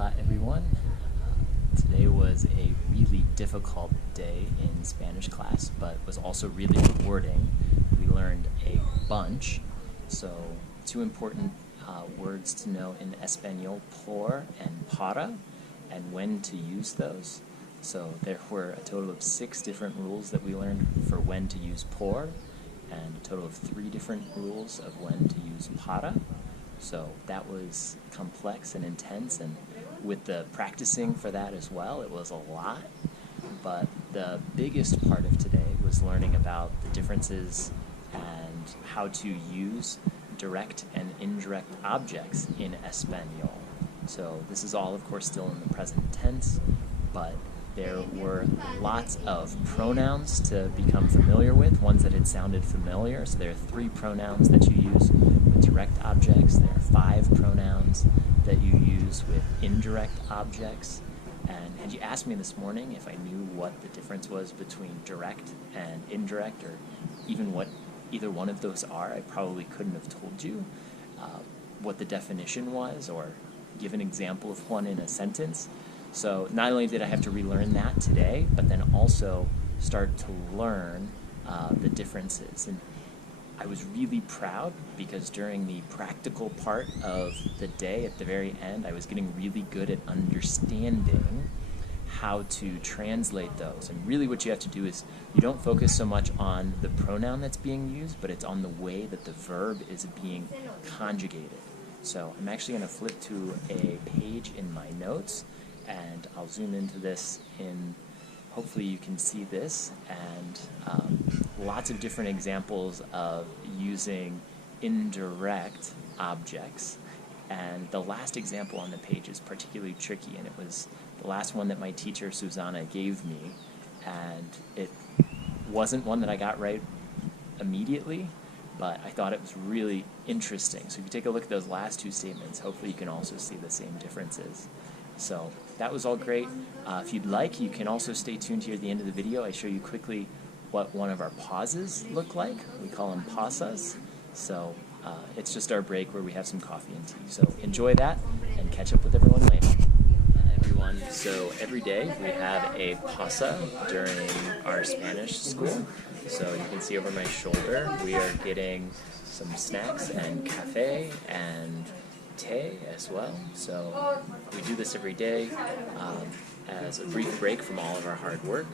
Hola everyone. Today was a really difficult day in Spanish class, but was also really rewarding. We learned a bunch. So two important words to know in Espanol, por and para, and when to use those. So there were a total of 6 different rules that we learned for when to use por, and a total of 3 different rules of when to use para. So that was complex and intense, and with the practicing for that as well, it was a lot. But the biggest part of today was learning about the differences and how to use direct and indirect objects in Espanol. So this is all, of course, still in the present tense, but there were lots of pronouns to become familiar with, ones that had sounded familiar. So there are 3 pronouns that you use with direct objects. There are 5 pronouns that you use with indirect objects. And had you asked me this morning if I knew what the difference was between direct and indirect, or even what either one of those are, I probably couldn't have told you what the definition was or give an example of one in a sentence. So not only did I have to relearn that today, but then also start to learn the differences. And I was really proud because during the practical part of the day, at the very end, I was getting really good at understanding how to translate those. And really what you have to do is you don't focus so much on the pronoun that's being used, but it's on the way that the verb is being conjugated. So I'm actually going to flip to a page in my notes, and I'll zoom into this hopefully you can see this, and lots of different examples of using indirect objects. And the last example on the page is particularly tricky, and it was the last one that my teacher Susanna gave me, and it wasn't one that I got right immediately, but I thought it was really interesting. So if you take a look at those last 2 statements, hopefully you can also see the same differences. So that was all great. If you'd like, you can also stay tuned here at the end of the video. I show you quickly what one of our pauses look like. We call them pausas. So it's just our break where we have some coffee and tea. So enjoy that and catch up with everyone later. Everyone, so every day we have a pausa during our Spanish school. So you can see over my shoulder we are getting some snacks and cafe and tea as well. So we do this every day as a brief break from all of our hard work.